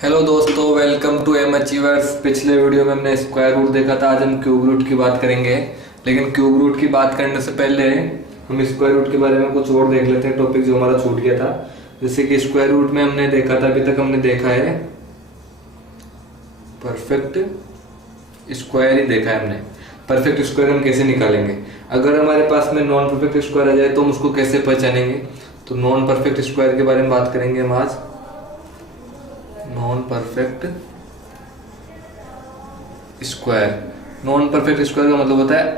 Hello दोस्तों, welcome to M achievers. पिछले video में हमने स्क्वायर रूट देखा था। आज हम क्यूब रूट की बात करेंगे, लेकिन क्यूब रूट की बात करने से पहले हम स्क्वायर रूट के बारे में कुछ और देख लेते हैं, टॉपिक जो हमारा छूट गया था। जैसे कि स्क्वायर रूट में हमने देखा था, अभी तक हमने देखा है परफेक्ट स्क्वायर ही देखा है हमने। परफेक्ट स्क्वायर हम कैसे निकालेंगे? अगर हमारे पास में नॉन परफेक्ट स्क्वायर आ जाए तो हम उसको कैसे पहचानेंगे? तो नॉन परफेक्ट स्क्वायर के बारे में बात करेंगे हम आज। Non perfect square, non perfect square का मतलब होता है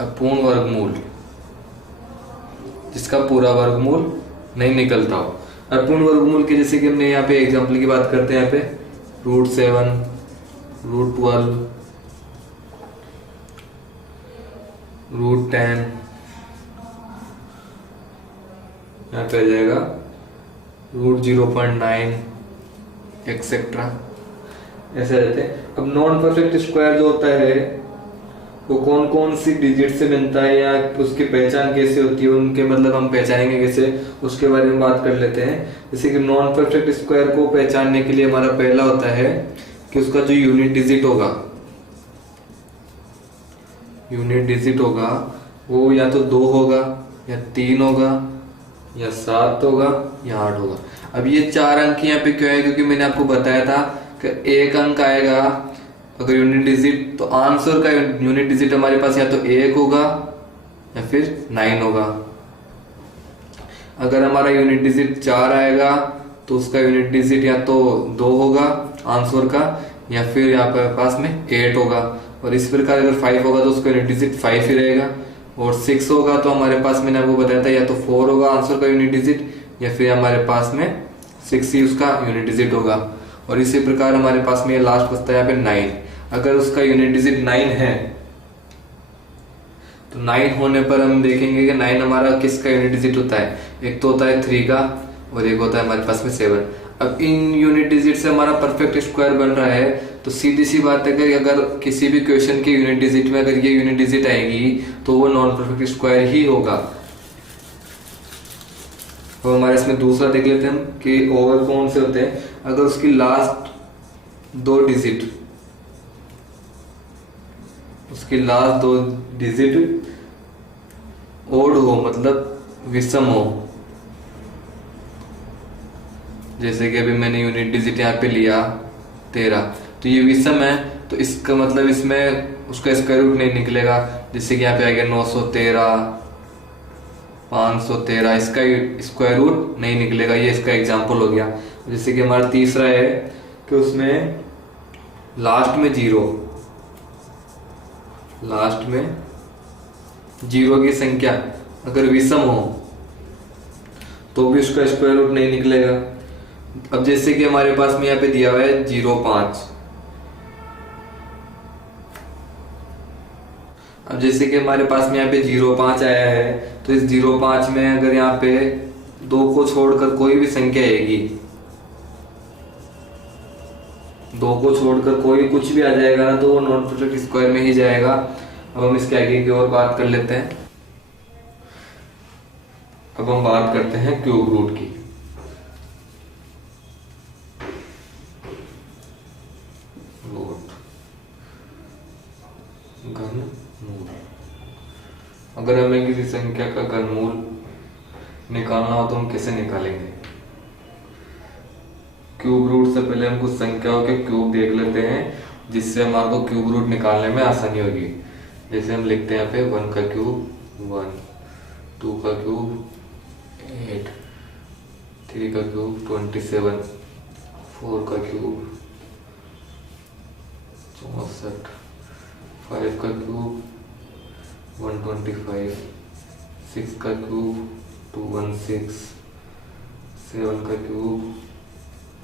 अपूर्ण वर्गमूल, जिसका पूरा वर्गमूल नहीं निकलता हो। अपूर्ण वर्गमूल के जैसे कि हमने यहाँ पे एग्जांपल की बात करते हैं, यहाँ पे √7, √12, √10, यहाँ पे आ जाएगा √0.9 एक्सेट्रा, ऐसे रहते हैं। अब नॉन परफेक्ट स्क्वायर जो होता है वो कौन कौन सी डिजिट से बनता है या उसकी पहचान कैसे होती है, उनके मतलब हम पहचानेंगे कैसे, उसके बारे में बात कर लेते हैं। जैसे कि नॉन परफेक्ट स्क्वायर को पहचानने के लिए हमारा पहला होता है कि उसका जो यूनिट डिजिट होगा वो या तो 2 होगा या 3 होगा या 7 होगा या 8 होगा। अब ये 4 अंक यहाँ पे क्यों है? क्योंकि मैंने आपको बताया था कि एक अंक आएगा अगर यूनिट डिजिट, तो आंसर का यूनिट डिजिट हमारे पास या तो 1 होगा या फिर 9 होगा। अगर हमारा यूनिट डिजिट 4 आएगा तो उसका यूनिट डिजिट या तो 2 होगा आंसर का, या फिर यहाँ पर पास में 8 होगा। और इस प्रकार अगर 5 होगा तो उसका यूनिट डिजिट 5 ही रहेगा। और 6 होगा तो हमारे पास, मैंने आपको बताया था, या तो 4 होगा आंसर का यूनिट डिजिट, या फिर हमारे पास में 6 ही उसका यूनिट डिजिट होगा। और इसी प्रकार हमारे पास में लास्ट बचता है यहाँ पे 9। अगर उसका यूनिट डिजिट 9 है तो 9 होने पर हम देखेंगे कि 9 हमारा किसका यूनिट डिजिट होता है। एक तो होता है 3 का और एक होता है हमारे पास में 7। अब इन यूनिट डिजिट से हमारा परफेक्ट स्क्वायर बन रहा है, तो सीधी सी बात है कि अगर किसी भी क्वेश्चन के यूनिट डिजिट में अगर ये यूनिट डिजिट आएगी तो वो नॉन परफेक्ट स्क्वायर ही होगा। तो हमारे इसमें दूसरा देख लेते हैं हम कि और कौन से होते हैं। अगर उसकी लास्ट 2 डिजिट ओड हो, मतलब विषम हो, जैसे कि अभी मैंने यूनिट डिजिट यहाँ पे लिया 13, तो ये विषम है, तो इसका मतलब इसमें उसका स्क्वायर रूट नहीं निकलेगा। जैसे कि यहाँ पे आ गया 913, 513, इसका स्क्वायर रूट नहीं निकलेगा। ये इसका एग्जाम्पल हो गया। जैसे कि हमारा तीसरा है कि उसमें लास्ट में जीरो की संख्या अगर विषम हो तो भी उसका स्क्वायर रूट नहीं निकलेगा। अब जैसे कि हमारे पास में यहाँ पे दिया हुआ है 0.5। अब जैसे कि हमारे पास में यहाँ पे 0.5 आया है, तो इस 0.5 में अगर यहाँ पे 2 को छोड़कर कोई भी संख्या आएगी, 2 को छोड़कर कोई कुछ भी आ जाएगा ना, तो वो नॉन परफेक्ट स्क्वायर में ही जाएगा। अब हम इसके आगे की और बात कर लेते हैं। अब हम बात करते हैं क्यूब रूट की। घनमूल, अगर हमें किसी संख्या का घनमूल निकालना हो तो हम कैसे निकालेंगे? क्यूब रूट से पहले हम कुछ संख्याओं के क्यूब देख लेते हैं, जिससे हमारे को क्यूब रूट निकालने में आसानी होगी। जैसे हम लिखते हैं यहाँ पे 1 का क्यूब 1, 2 का क्यूब 8, 3 का क्यूब 27, 4 का क्यूब 64, 5 का क्यूब 125, 6 का क्यूब 216, 7 का क्यूब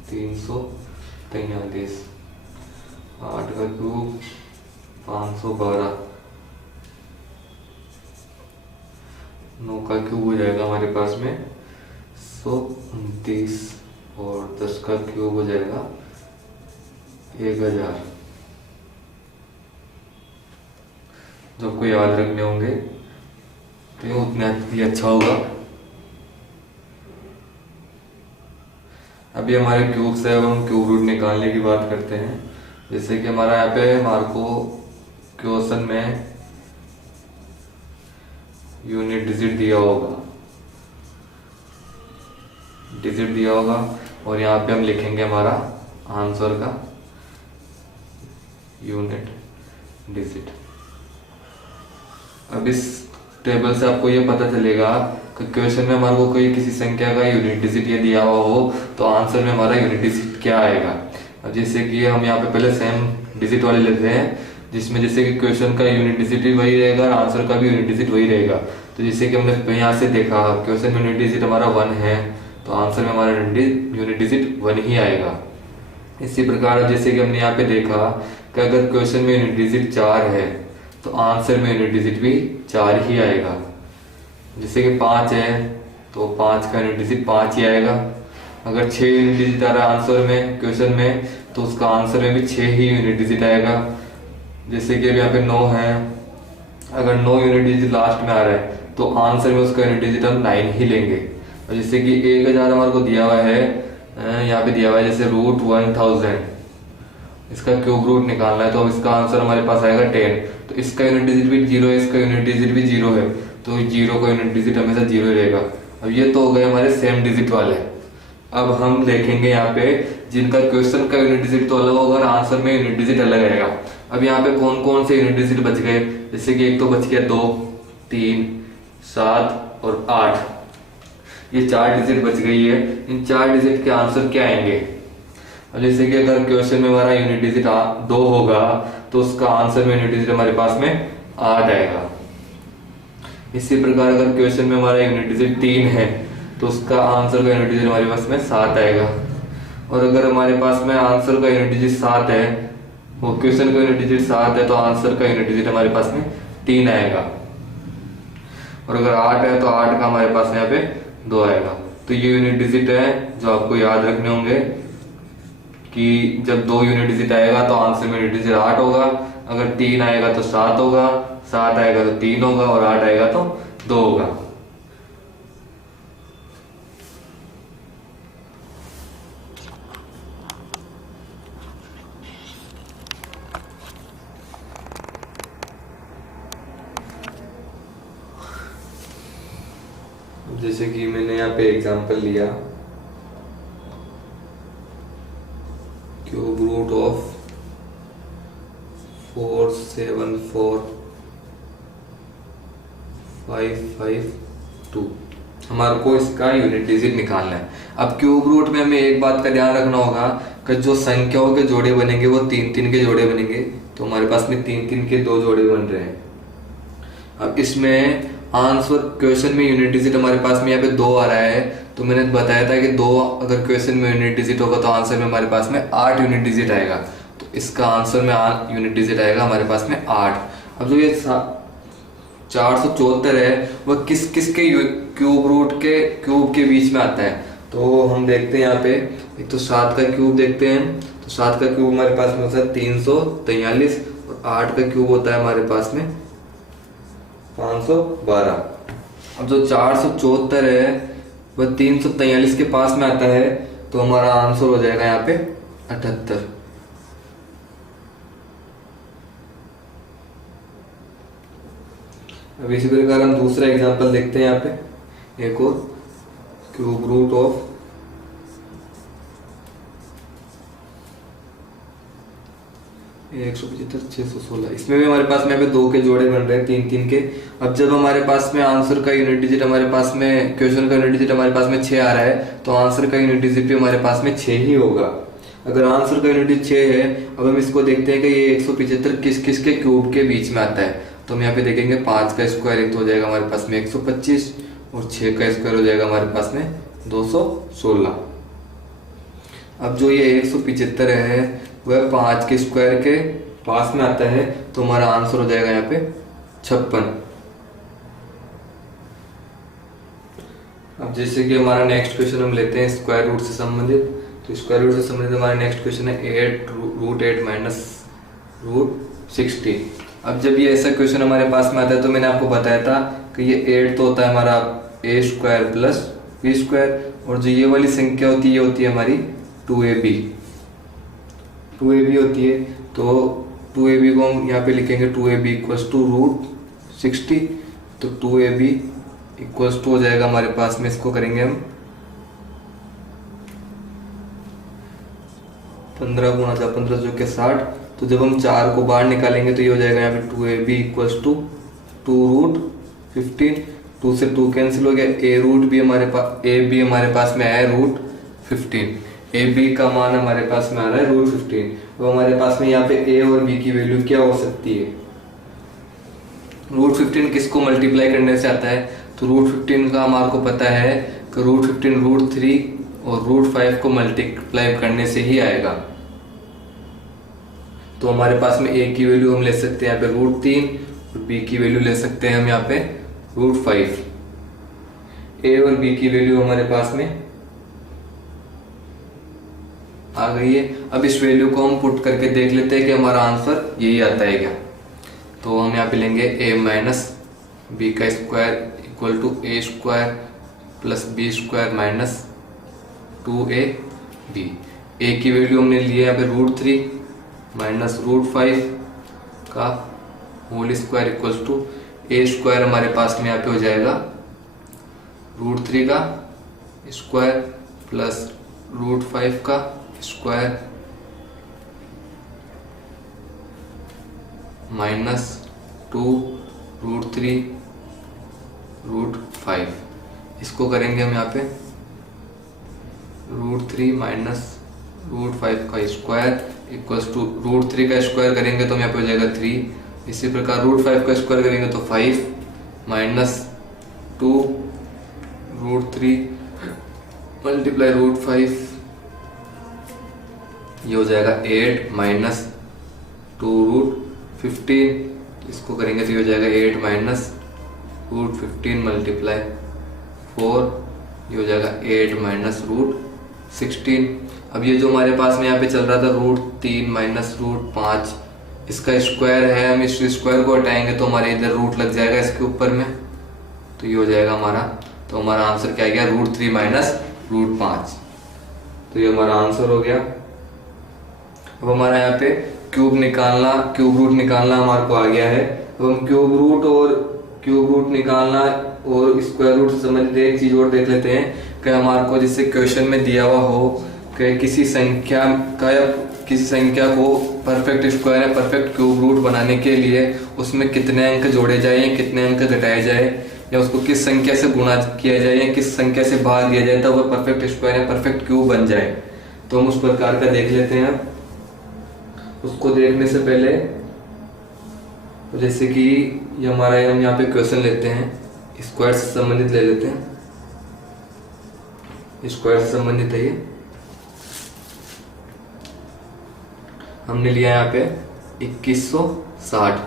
343, 8 का क्यूब 512, 9 का क्यूब हो जाएगा हमारे पास में 129, और 10 का क्यूब हो जाएगा 1000। जो आपको याद रखने होंगे तो उतना ही अच्छा होगा। अभी हमारे क्यूब्स है, अब हम क्यूब रूट निकालने की बात करते हैं। जैसे कि हमारा यहाँ पे हमारे को क्वेश्चन में यूनिट डिजिट दिया होगा और यहाँ पे हम लिखेंगे हमारा आंसर का यूनिट डिजिट। अब इस टेबल से आपको ये पता चलेगा कि क्वेश्चन में हमारे को कोई किसी संख्या का यूनिट डिजिट ये दिया हुआ हो तो आंसर में हमारा यूनिट डिजिट क्या आएगा। अब जैसे कि हम यहाँ पे पहले सेम डिजिट वाले लेते हैं, जिसमें जैसे कि क्वेश्चन का यूनिट डिजिट भी वही रहेगा और आंसर का भी यूनिट डिजिट वही रहेगा। तो जैसे कि हमने यहाँ से देखा क्वेश्चन में यूनिट डिजिट हमारा 1 है तो आंसर में हमारा यूनिट डिजिट 1 ही आएगा। इसी प्रकार जैसे कि हमने यहाँ पे देखा कि अगर क्वेश्चन में यूनिट डिजिट 4 है तो आंसर में यूनिट डिजिट भी 4 ही आएगा। जैसे कि 5 है तो 5 का यूनिट डिजिट 5 ही आएगा। अगर 6 यूनिट डिजिट आ रहा है आंसर में क्वेश्चन में तो उसका आंसर में भी 6 ही यूनिट डिजिट आएगा। जैसे कि अब यहाँ पे 9 है, अगर 9 यूनिट डिजिट लास्ट में आ रहा है तो आंसर में उसका यूनिट डिजिट हम 9 ही लेंगे। और जैसे कि 1000 हमारे को दिया हुआ है, यहाँ पे दिया हुआ है जैसे रूट 1000, इसका क्यूब रूट निकालना है तो इसका आंसर हमारे पास आएगा 10। तो इसका यूनिट डिजिट भी 0 है, इसका यूनिट डिजिट भी 0 है, तो 0 का यूनिट डिजिट हमेशा 0 ही रहेगा। अब ये तो हो गए हमारे सेम डिजिट वाले। अब हम देखेंगे यहाँ पे जिनका क्वेश्चन का यूनिट डिजिट तो अलग होगा और आंसर में यूनिट डिजिट अलग आएगा। अब यहाँ पे कौन कौन से यूनिट डिजिट बच गए, जैसे कि एक तो बच गया 2, 3, 7 और 8, ये 4 डिजिट बच गई है। इन 4 डिजिट के आंसर क्या आएंगे। अब जैसे कि अगर क्वेश्चन में हमारा यूनिट डिजिट 2 होगा तो उसका आंसर में यूनिट डिजिट हमारे पास में 8 आएगा। इसी प्रकार अगर क्वेश्चन में हमारा यूनिट डिजिट 3 है तो उसका आंसर का यूनिट डिजिट हमारे पास में 7 आएगा। और अगर हमारे पास में आंसर का यूनिट डिजिट 7 है, वो क्वेश्चन का यूनिट डिजिट 7 है तो आंसर का यूनिट डिजिट हमारे पास में 3 आएगा। और अगर 8 है तो 8 का हमारे पास यहाँ पे 2 आएगा। तो ये यूनिट डिजिट है जो आपको याद रखने होंगे कि जब 2 यूनिट डिजिट आएगा तो आंसर में यूनिट डिजिट 8 होगा, अगर 3 आएगा तो 7 होगा, 7 आएगा तो 3 होगा और 8 आएगा तो 2 होगा। जैसे कि मैंने यहाँ पे एग्जांपल लिया क्यूब रूट ऑफ 474,552, हमारे को इसका यूनिट डिजिट निकालना है। अब क्यूब रूट में हमें एक बात का ध्यान रखना होगा कि जो संख्याओं के जोड़े बनेंगे वो 3-3 के जोड़े बनेंगे, तो हमारे पास में 3-3 के 2 जोड़े बन रहे हैं। अब इसमें आंसर क्वेश्चन में यूनिट डिजिट हमारे पास में यहाँ पे 2 आ रहा है, तो मैंने बताया था कि 2 अगर क्वेश्चन में यूनिट डिजिट होगा तो आंसर में हमारे पास में 8 यूनिट डिजिट आएगा। तो इसका आंसर में यूनिट डिजिट आएगा हमारे पास में 8। अब जो ये 474 है वह किस किस के क्यूब रूट के क्यूब के बीच में आता है, तो हम देखते हैं यहाँ पे। एक तो 7 का क्यूब देखते हैं, तो 7 का क्यूब हमारे पास में होता है 343 और 8 का क्यूब होता है हमारे पास में 512। अब जो 474 है वह 343 के पास में आता है, तो हमारा आंसर हो जाएगा यहाँ पे 78। अब इसी प्रकार हम दूसरा एग्जांपल देखते हैं यहाँ पे, एक और क्यूब रूट ऑफ 175,616, इसमें भी हमारे पास में यहाँ पे 2 के जोड़े बन रहे हैं 3-3 के। अब जब हमारे पास में आंसर का यूनिट डिजिट हमारे पास में क्वेश्चन का यूनिट डिजिट हमारे पास में 6 आ रहा है तो आंसर का यूनिट डिजिट भी हमारे पास में 6 ही होगा। अगर आंसर का यूनिट डिजिट 6 है, अब हम इसको देखते हैं कि ये 175 किस किस के क्यूब के बीच में आता है, तो हम यहाँ पे देखेंगे 5 का स्क्वायर एक तो हो जाएगा हमारे पास में 125 और 6 का स्क्वायर हो जाएगा हमारे पास में 216। अब जो ये 175 है वह 5 के स्क्वायर के पास में आता है, तो हमारा आंसर हो जाएगा यहाँ पे 56। अब जैसे कि हमारा नेक्स्ट क्वेश्चन हम लेते हैं स्क्वायर रूट से संबंधित, तो स्क्वायर रूट से संबंधित हमारा नेक्स्ट क्वेश्चन है 8 माइनस रूट 60। अब जब ये ऐसा क्वेश्चन हमारे पास में आता है तो मैंने आपको बताया था कि ये 8 तो होता है हमारा a² प्लस b² और जो ये वाली संख्या होती है ये होती है हमारी 2ab। 2ab होती है, तो 2ab को हम यहाँ पे लिखेंगे 2ab इक्वल्स टू √60। तो 2ab इक्वल्स टू हो जाएगा हमारे पास में, इसको करेंगे हम 15 गुणा 15 जो के 60। तो जब हम 4 को बाहर निकालेंगे तो ये हो जाएगा यहाँ पे 2ab इक्वल्स टू 2√15। 2 से 2 कैंसिल हो गया, a भी हमारे पास में आया √15। ab का मान हमारे पास में आ रहा है √15। तो हमारे पास में यहाँ पे a और b की वैल्यू क्या हो सकती है? √15 किसको मल्टीप्लाई करने से आता है? तो √15 का हमारे को पता है कि √15 √3 और √5 को मल्टीप्लाई करने से ही आएगा। तो हमारे पास में a की वैल्यू हम ले सकते हैं यहाँ पे √3 और b की वैल्यू ले सकते हैं हम यहाँ पे √5। a और b की वैल्यू हमारे पास में आ गई है। अब इस वैल्यू को हम पुट करके देख लेते हैं कि हमारा आंसर यही आता है क्या। तो हम यहाँ पे लेंगे a माइनस बी का square equal to a² plus b² minus 2ab। a की वैल्यू हमने ली है यहाँ पे √3 माइनस √5 का whole square equals to a² हमारे पास में यहाँ पे हो जाएगा √3 का स्क्वायर प्लस √5 का स्क्वायर माइनस 2√3 √5। इसको करेंगे हम यहाँ पे √3 माइनस √5 का स्क्वायर इक्वल्स टू √3 का स्क्वायर करेंगे तो हम यहाँ पे हो जाएगा 3। इसी प्रकार √5 का स्क्वायर करेंगे तो 5 माइनस 2 √3 मल्टीप्लाई √5, ये हो जाएगा 8 माइनस 2√15। इसको करेंगे तो ये हो जाएगा 8 माइनस √15 मल्टीप्लाई 4, ये हो जाएगा 8 माइनस √16। अब ये जो हमारे पास में यहाँ पे चल रहा था √3 माइनस √5, इसका स्क्वायर है, हम इस स्क्वायर को हटाएंगे तो हमारे इधर रूट लग जाएगा इसके ऊपर में, तो ये हो जाएगा हमारा। तो हमारा आंसर क्या गया? √3 माइनस √5। तो ये हमारा आंसर हो गया। अब हमारा यहाँ पे क्यूब रूट निकालना हमारे को आ गया है। अब हम क्यूब रूट निकालना और स्क्वायर रूट से संबंधित एक चीज और देख लेते हैं कि हमारे को जिससे क्वेश्चन में दिया हुआ हो कि किसी संख्या को परफेक्ट स्क्वायर या परफेक्ट क्यूब रूट बनाने के लिए उसमें कितने अंक जोड़े जाए या कितने अंक घटाए जाए, या उसको किस संख्या से गुणा किया जाए या किस संख्या से भाग दिया जाए तब वह परफेक्ट स्क्वायर या परफेक्ट क्यूब बन जाए। तो हम उस प्रकार का देख लेते हैं। उसको देखने से पहले जैसे कि ये हमारा हम यहाँ पे क्वेश्चन लेते हैं, स्क्वायर से संबंधित ले लेते हैं। स्क्वायर से संबंधित है ये, हमने लिया यहाँ पे 2160।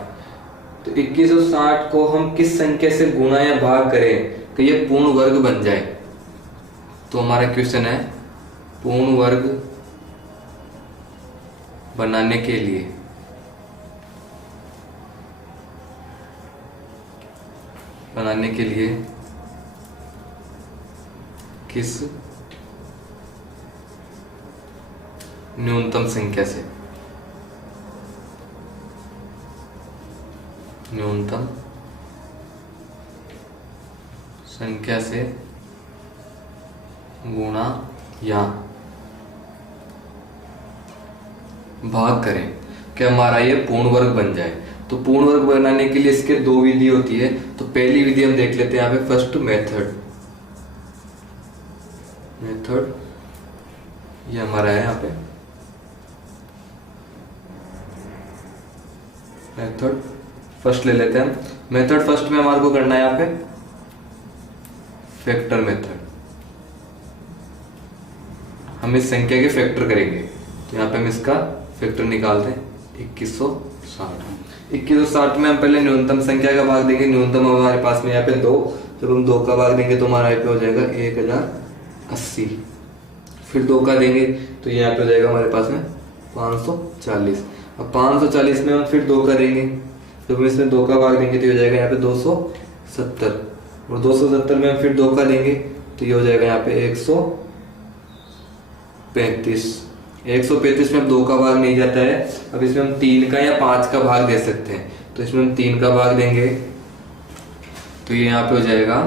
तो 2160 को हम किस संख्या से गुणा या भाग करें कि ये पूर्ण वर्ग बन जाए। तो हमारा क्वेश्चन है पूर्ण वर्ग बनाने के लिए किस न्यूनतम संख्या से गुणा या भाग करें कि हमारा ये पूर्ण वर्ग बन जाए। तो पूर्ण वर्ग बनाने के लिए इसके दो विधि होती है। तो पहली विधि हम देख लेते हैं यहाँ पे, फर्स्ट मेथड ये हमारा है यहाँ पे मेथड फर्स्ट ले लेते हैं। मेथड फर्स्ट में हमारे को करना है यहाँ पे फैक्टर मेथड। हम इस संख्या के फैक्टर करेंगे, तो यहाँ पे हम इसका फैक्टर निकालते हैं 2160 में हम पहले न्यूनतम संख्या का भाग देंगे। न्यूनतम हमारे पास में यहाँ पे 2, जब हम 2 का भाग देंगे तो हमारा यहाँ पे हो जाएगा 1080। फिर 2 का देंगे तो यहाँ पे हो जाएगा हमारे पास में 540। अब 540 में हम फिर 2 का देंगे, जब हम इसमें 2 का भाग देंगे तो हो जाएगा यहाँ पे 270। और 270 में हम फिर 2 का देंगे तो ये हो जाएगा यहाँ पे 135। 135 में अब 2 का भाग नहीं जाता है, अब इसमें हम 3 का या 5 का भाग दे सकते हैं, तो इसमें हम 3 का भाग देंगे, तो ये यहाँ पे हो जाएगा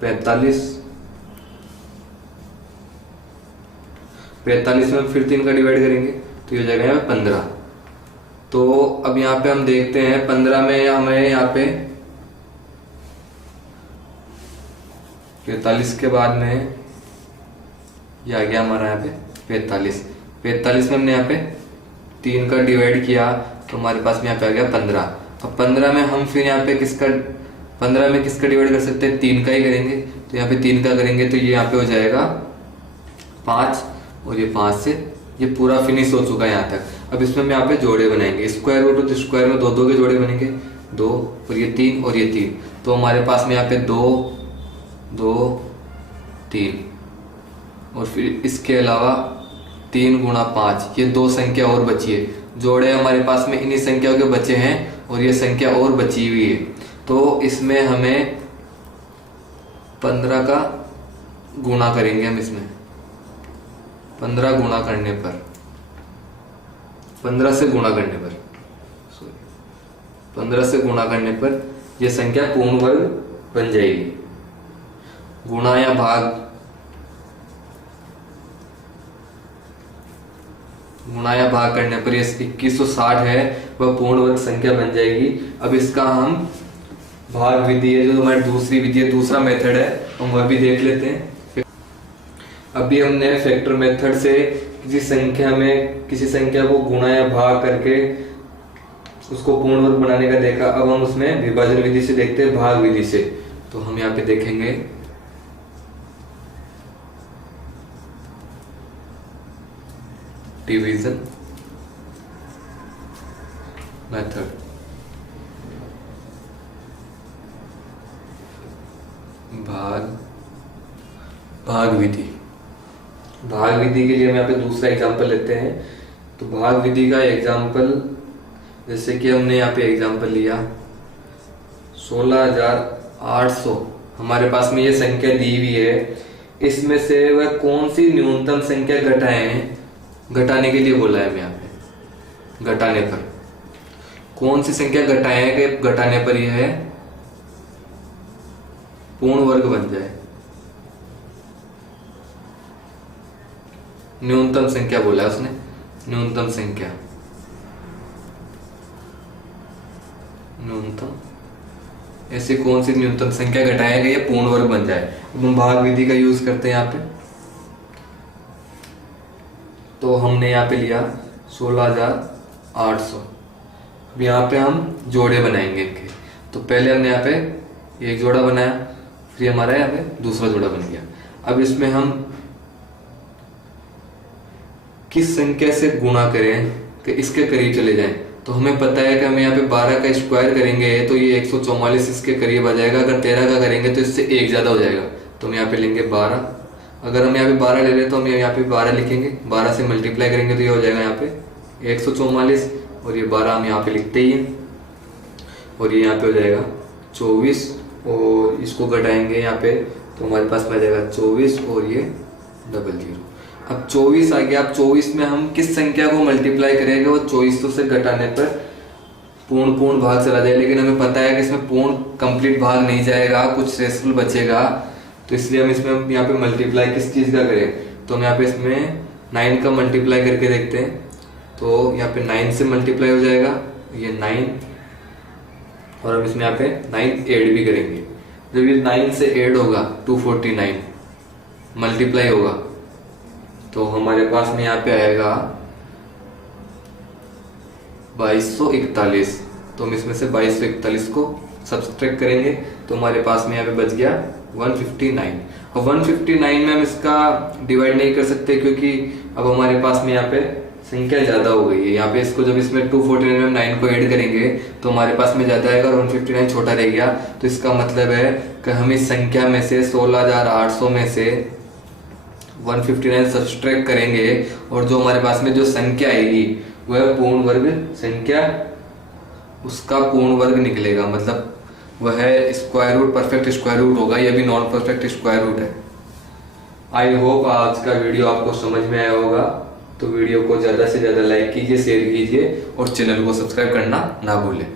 45। 45 में हम फिर 3 का डिवाइड करेंगे, तो ये हो जाएगा यहाँ पे 15। तो अब यहाँ पे हम देखते हैं 15 में हमें यहाँ पे 45 के बाद में ये आ गया हमारा यहाँ पे 45। 45 में हमने यहाँ पे 3 का डिवाइड किया, तो हमारे पास में यहाँ पे आ गया 15। अब 15 में हम फिर यहाँ पे 15 में किसका डिवाइड कर सकते हैं, 3 का ही करेंगे, तो यहाँ पे 3 का करेंगे, तो ये यहाँ पे हो जाएगा 5, और ये 5 से ये पूरा फिनिश हो चुका है यहाँ तक। अब इसमें हम यहाँ पे जोड़े बनाएंगे, स्क्वायर रूट तो स्क्वायर में 2 2 के जोड़े बनेंगे, 2 और ये 3 और ये 3, तो हमारे पास में यहाँ पे 2 2 3, और फिर इसके अलावा 3 गुणा 5, ये 2 संख्या और बची है। जोड़े हमारे पास में इन्हीं संख्याओं के बचे हैं, और ये संख्या और बची हुई है, तो इसमें हमें 15 का गुणा करेंगे हम। इसमें 15 गुणा करने पर, 15 से गुणा करने पर, 15 से गुणा करने पर यह संख्या पूर्ण वर्ग बन जाएगी। गुणा या भाग, गुणा या भाग करने पर ये 2160 है, वह पूर्ण वर्ग संख्या बन जाएगी। अब इसका हम भाग विधि है, जो हमारी दूसरी विधि है, दूसरा मेथड है, हम वह भी देख लेते हैं। अभी हमने फैक्टर मेथड से किसी संख्या को गुणा या भाग करके उसको पूर्ण वर्ग बनाने का देखा। अब हम उसमें विभाजन विधि से देखते हैं, भाग विधि से। तो हम यहाँ पे देखेंगे डिवीजन मेथड, भाग विधि। भाग विधि के लिए हम यहाँ पे दूसरा एग्जांपल लेते हैं। तो भाग विधि का एग्जांपल, जैसे कि हमने यहाँ पे एग्जांपल लिया 16,800, हमारे पास में ये संख्या दी हुई है, इसमें से वह कौन सी न्यूनतम संख्या घटाएं, घटाने के लिए बोला है। मैं यहाँ पे घटाने पर कौन सी संख्या घटाएं, घटाने पर यह है पूर्ण वर्ग बन जाए। न्यूनतम संख्या बोला है उसने, न्यूनतम संख्या, न्यूनतम, ऐसी कौन सी न्यूनतम संख्या घटाएगा ये पूर्ण वर्ग बन जाए। अब हम भाग विधि का यूज करते हैं यहाँ पे। तो हमने यहाँ पे लिया 16,800। अब यहाँ पे हम जोड़े बनाएंगे इनके। तो पहले हमने यहाँ पे एक जोड़ा बनाया, फिर हमारा यहाँ पे दूसरा जोड़ा बन गया। अब इसमें हम किस संख्या से गुणा करें कि इसके करीब चले जाएं। तो हमें पता है कि हम यहाँ पे 12 का स्क्वायर करेंगे तो ये 144 इसके करीब आ जाएगा। अगर 13 का करेंगे तो इससे 1 ज्यादा हो जाएगा, तो हम यहाँ पे लेंगे 12। अगर हम यहाँ पे 12 ले रहे तो हम यहाँ पे 12 लिखेंगे, 12 से मल्टीप्लाई करेंगे तो ये हो जाएगा यहाँ पे 144, और ये 12 हम यहाँ पे लिखते ही हैं, और ये यहाँ पे हो जाएगा 24, और इसको घटाएंगे यहाँ पे तो हमारे पास में आ जाएगा 24 और ये 00। अब 24 आ गया। अब 24 में हम किस संख्या को मल्टीप्लाई करेंगे, वो 24 से घटाने पर पूर्ण भाग चला जाए, लेकिन हमें पता है कि इसमें पूर्ण कंप्लीट भाग नहीं जाएगा, कुछ शेषफल बचेगा। तो इसलिए हम इसमें यहाँ पे मल्टीप्लाई किस चीज का करें, तो हम यहाँ पे इसमें 9 का मल्टीप्लाई करके देखते हैं। तो यहाँ पे 9 से मल्टीप्लाई हो जाएगा, ये 9, और हम इसमें यहाँ पे 9 ऐड भी करेंगे। जब ये 9 से ऐड होगा 249 मल्टीप्लाई होगा, तो हमारे पास में यहाँ पे आएगा 2241। तो हम इसमें से 2241 को सब्सट्रैक्ट करेंगे तो हमारे पास में यहाँ पे बच गया 159। और 159 में हम इसका डिवाइड नहीं कर सकते क्योंकि अब हमारे पास में यहाँ पे संख्या ज्यादा हो गई है। यहाँ पे इसको जब इसमें 249 में 9 को ऐड करेंगे तो हमारे पास में ज्यादा आएगा और 159 छोटा रह गया। तो इसका मतलब है कि हम इस संख्या में से 16,800 में से 159 सब्सट्रैक्ट करेंगे, और जो हमारे पास में जो संख्या आएगी वह पूर्ण वर्ग संख्या, उसका पूर्ण वर्ग निकलेगा। मतलब वह square root perfect square root होगा, यह भी नॉन परफेक्ट स्क्वायर रूट है। आई होप आज का वीडियो आपको समझ में आया होगा। तो वीडियो को ज़्यादा से ज़्यादा लाइक कीजिए, शेयर कीजिए और चैनल को सब्सक्राइब करना ना भूलें।